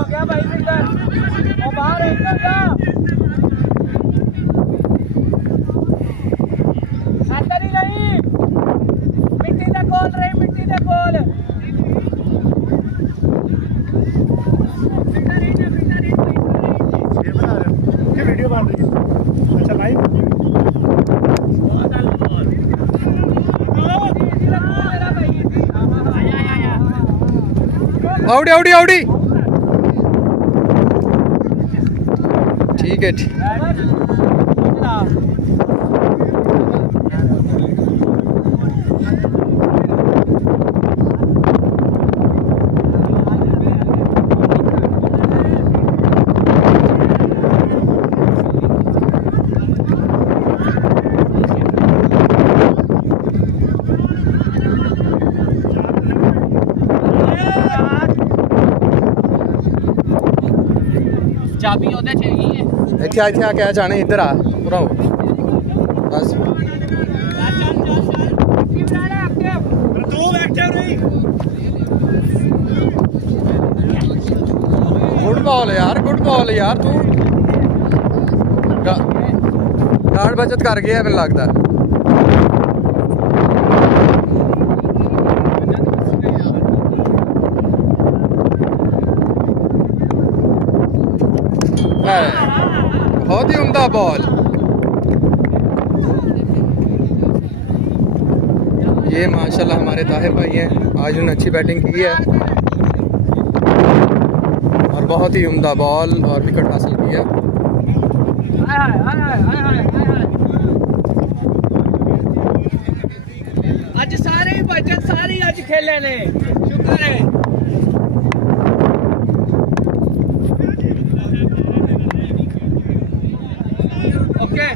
हो गया भाई फिल्डर और बाहर निकल जा अंदर ही रही मिट्टी दे कोल रही मिट्टी दे कोल ये बना रहे हो ये वीडियो बन रही है अच्छा लाइव आउडी आउडी आउडी ठीक है ठीक चाबी ਉਹਦੇ ਚ ਹੈਗੀ ਹੈ ਇੱਥੇ ਇੱਥੇ ਆ ਕੇ ਜਾਣੇ ਇੱਧਰ ਆ ਪੂਰਾ ਹੋ ਬਸ तू एक्टिव रही गुड बॉल यार तू ਗਾਰਡ ਬਚਤ ਕਰ ਗਿਆ ਮੈਨੂੰ ਲੱਗਦਾ बहुत ही उम्दा बॉल ये माशाल्लाह हमारे ताहिर भाई हैं आज उन्होंने अच्छी बैटिंग की है और बहुत ही उम्दा बॉल और विकेट हासिल किया ਅੱਜ ਸਾਰੇ ਹੀ ਬਚਤ ਸਾਰੀ ਅੱਜ ਖੇਲੇ ਨੇ ਸ਼ੁਕਰ ਹੈ ਓਕੇ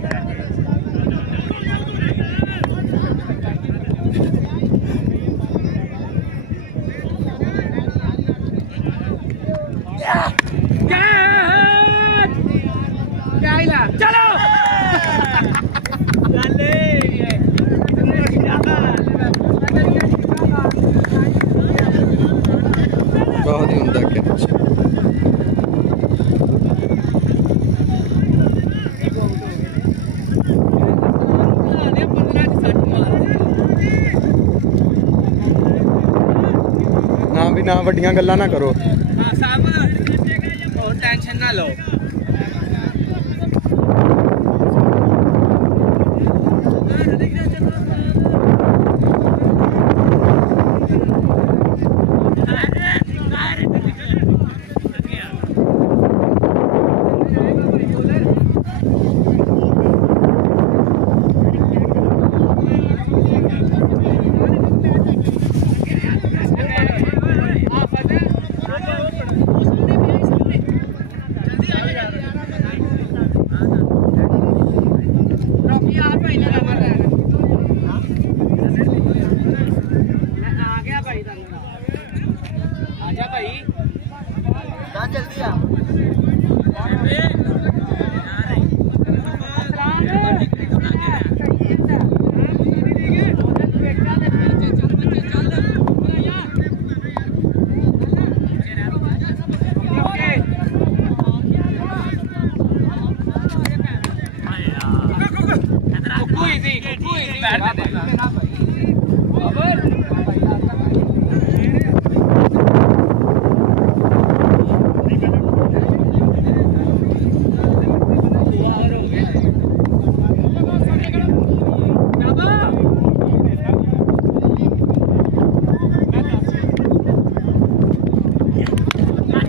चलो बहुत ही उम्दा कैच ना भी ना वड्डियां गल्लां ना करो साहब और टेंशन ना लो आजा भाई जल्दी आ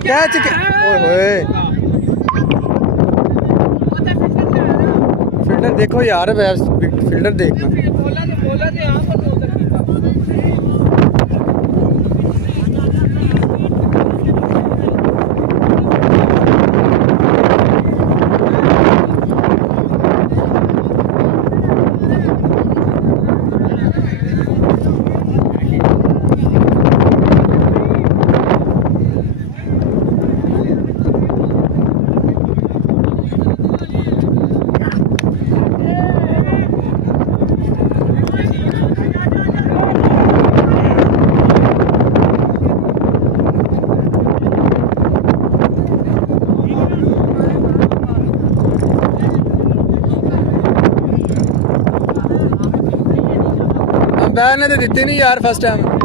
कैच ओए फील्डर देखो यार फील्डर देखना बैन ने तो दिती नहीं यार फर्स्ट टाइम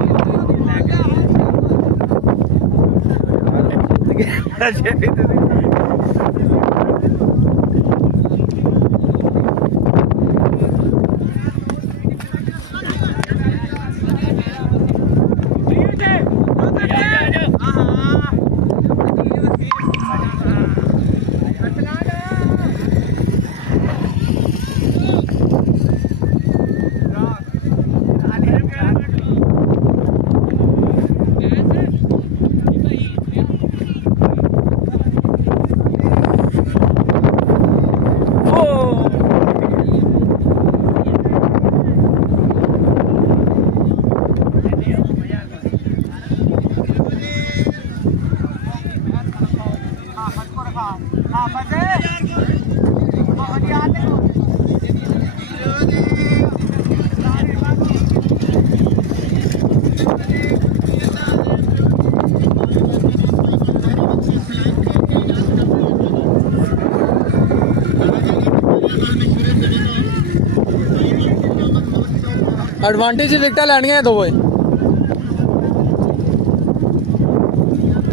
एडवांटेज विकटा लैनिया दो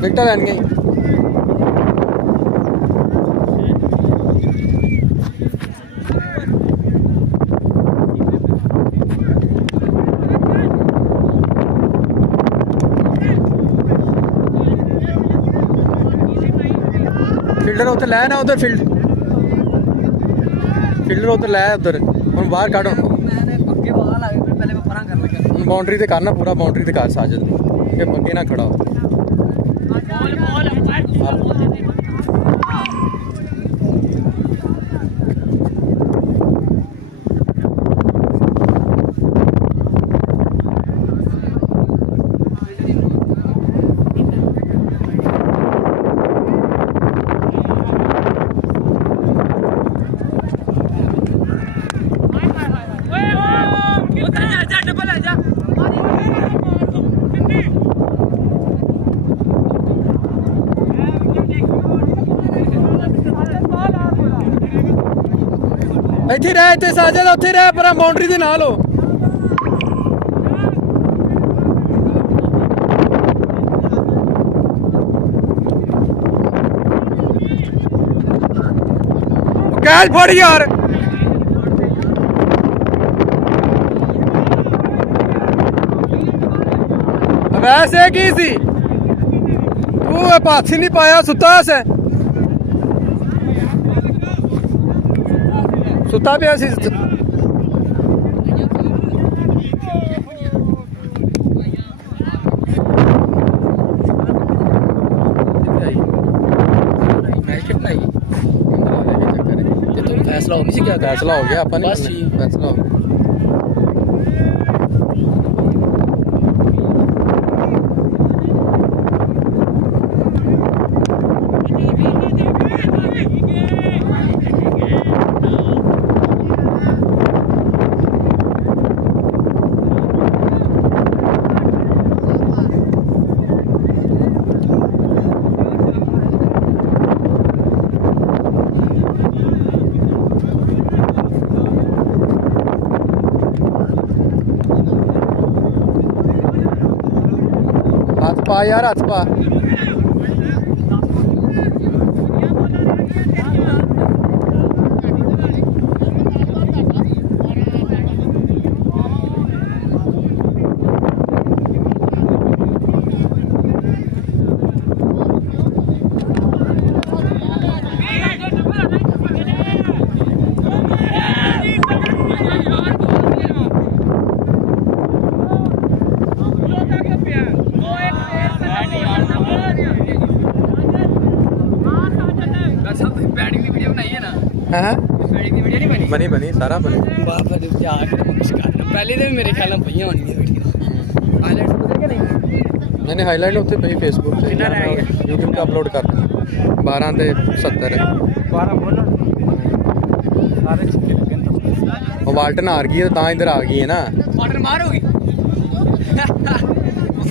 विकटा लैनिया फील्डर उधर लै ना उधर फील्डर उधर लै उधर हम बाहर काटो बाउंड्री ते करना पूरा बाउंड्री ते कर साजिद ये पंगे ना खड़ा हो ਇੱਥੇ ਰਹਿ ਇੱਥੇ ਸਾਜਦ ਉੱਥੇ ਰਹਿ ਪਰ ਬਾਉਂਡਰੀ ਦੇ ਨਾਲ ਹੋ ਕੈਚ ਫੜ ਯਾਰ ਵੈਸੇ ਕੀ ਸੀ ਤੂੰ ਇਹ ਪਾਥੀ ਨਹੀਂ ਪਾਇਆ ਸੁੱਤਾ ਸੀ ਸੁੱਤਾ ਪਿਆ ਸੀ फैसला हो नहीं क्या फैसला हो गया अपन बस फैसला हो गया हाथ पा यार हाथ पा बनी बनी सारा बनी पहले तो मेरे ख्याल में पईयां होनी हाईलाइट उधर के नहीं मैंने हाईलाइट उत्ते पई फेसबुक पे यूट्यूब पे अपलोड करती 12 ते 70 है 12 बोल सारे छिक्के लगे तो वो वाल्टन हार गई है ता इधर आ गई है ना वाटर मार होगी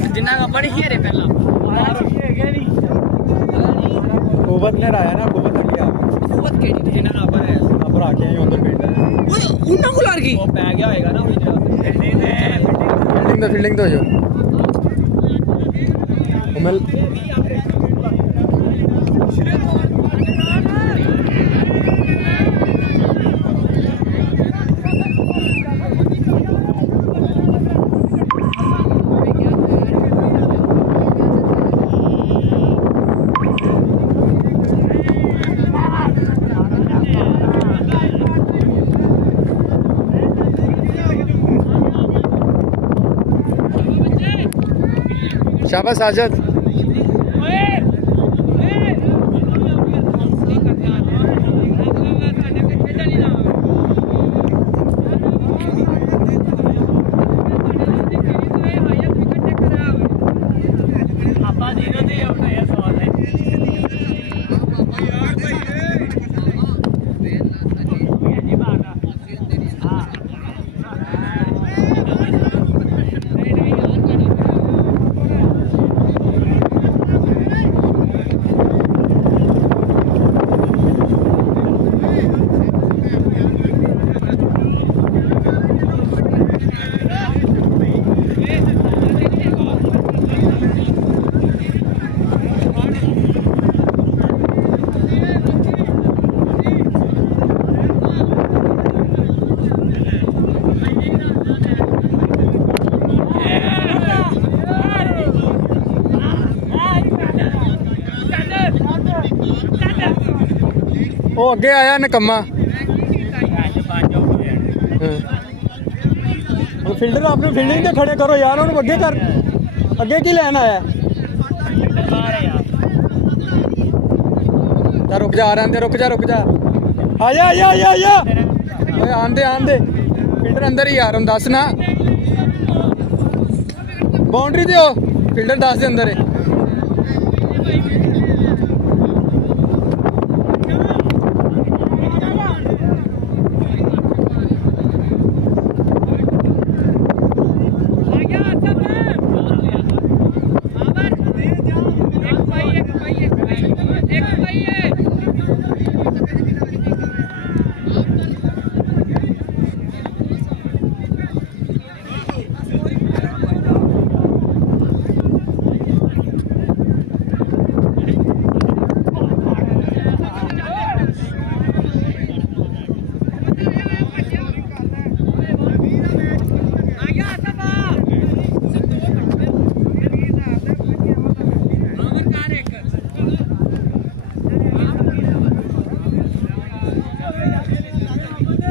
जिन्ना का बड़ी ही रे पहला मार होगी है क्या नहीं कुवत ने आया ना कुवत आ गया कुवत केड़ी जिन्ना का पर है ਭਰਾ ਕੇ ਆਏ ਉਧਰ ਪਿੰਡ ਉਹਨਾਂ ਕੋਲ ਆ ਗਈ ਉਹ ਪੈ ਗਿਆ ਹੋਏਗਾ ਨਾ ਉਹੀ फील्डिंग तो जो उमल शाबाश साजद वो अगे आया निकम्मा फील्डर अपनी फील्डिंग ते खड़े करो यार उन्हें अगे कर अगे की लैन आया रुक जा रुक जा आजा आजा आजा आजा आंदे आंदे फील्डर अंदर ही यार हम दस ना बाउंड्री दे फील्डर 10 दे अंदर है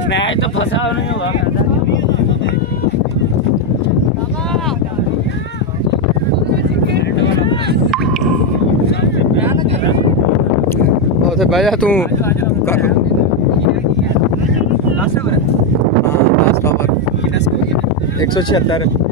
मैच तो फंसा नहीं हुआ उसे बह जा तू हाँ लास्ट ओवर 176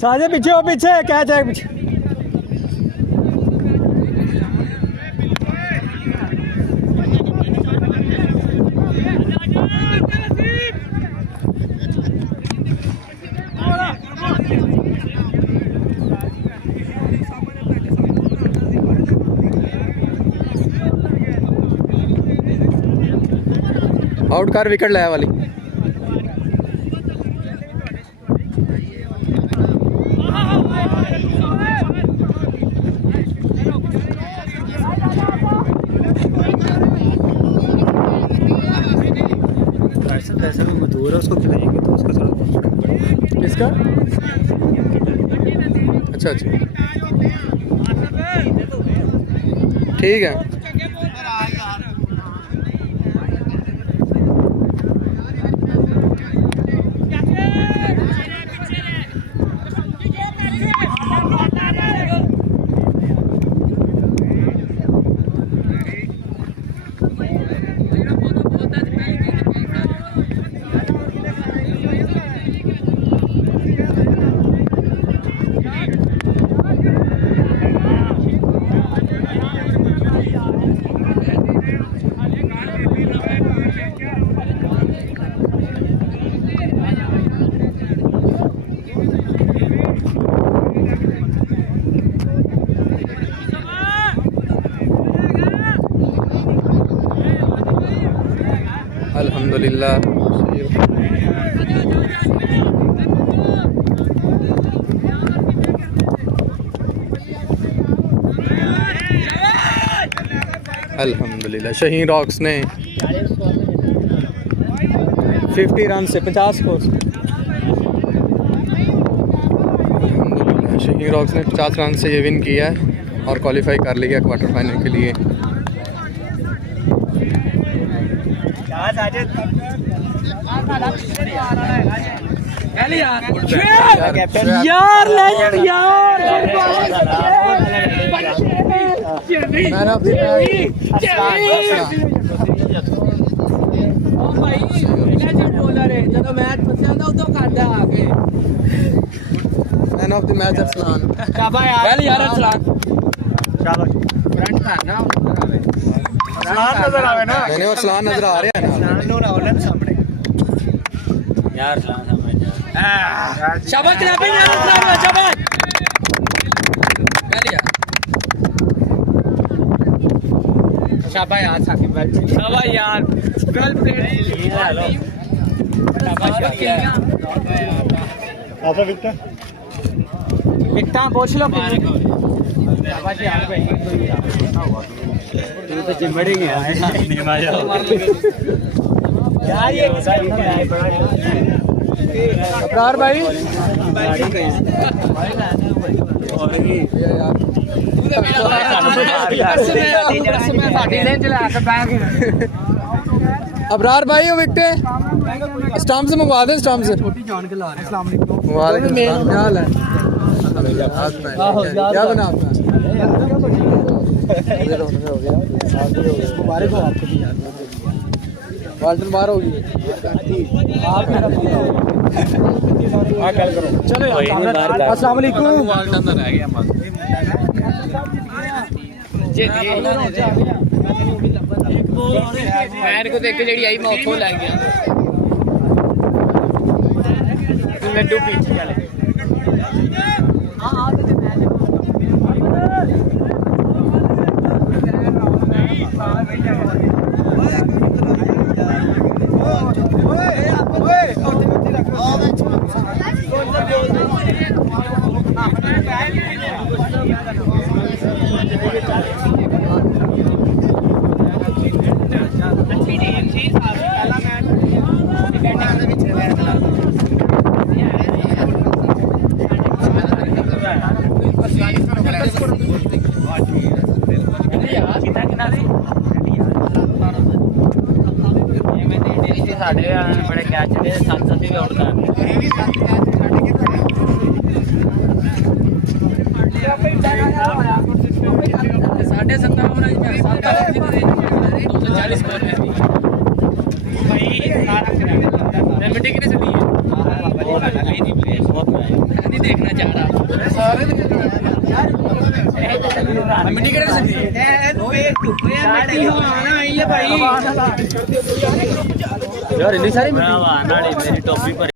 साजे पीछे हो पीछे कैच है पीछे आउट कर विकेट लाया वाली ऐसा में मजदूर है उसको खिलाएंगे तो उसका थोड़ा किसका अच्छा अच्छा ठीक है अल्हम्दुलिल्लाह। अल्हम्दुलिल्लाह शहीन रॉक्स ने 50 रन से 50 को अल्हम्दुलिल्लाह शहीन रॉक्स ने 50 रन से ये विन किया है और क्वालिफाई कर लिया क्वार्टर फाइनल के लिए। यार लेजेंड यार मैन ऑफ द भाई लेजेंड बॉलर है ਜਦੋਂ ਮੈਚ ਫਸਿਆ ਤਾਂ ਉਦੋਂ ਕਰਦਾ ਆ ਕੇ man of the match Arsalan. ਸ਼ਾਬਾਸ਼ ਯਾਰ ਪਹਿਲੀ ਯਾਰ ਅਰਸਲਾਨ शाबाश ਫਰੰਟ ਕਰਨਾ ਉਧਰ ਆਵੇ सलाम नजर आवे ना मैंने वो अरसलान नजर आ रहा है ना। नूर आवले सामने यार सलाम समझ शाबाश जनाबी यार अरसलान शाबाश ਪਹਿਲੀ ਯਾर शाबाश यार साकिब वेल शाबाश यार वेल प्लेड हेलो शाबाश यार आता विकेट विकटा पूछ लो शाबाश यार भाई तू तो चिमड़ ही गया है यार ये अबरार भाई अबरार भाई वो विकटे स्टंप से मंगवा दें स्टंप से। वालेकुम सलाम क्या हाल है? क्या बना आपका? मुबारक हो आपको भी यार। वाल्टन बाहर होगी आप चलो अस्सलाम वालेकुम। मैन को देख के जेडी आई मैं उठो लग गया लड्डू पीछे चले ਸਾਡੇ ਬੜੇ ਕੈਚ ਨੇ 7-7 ਵੀ ਆਊਟ ਕਰ साढ़े 17 ओवर 240 स्कोर है भाई सारा मिट्टी कितने से दी है नहीं देखना चाह रहा सारे मिट्टी कितने से दी है भाई यार इतनी सारी मेरी टॉपी पर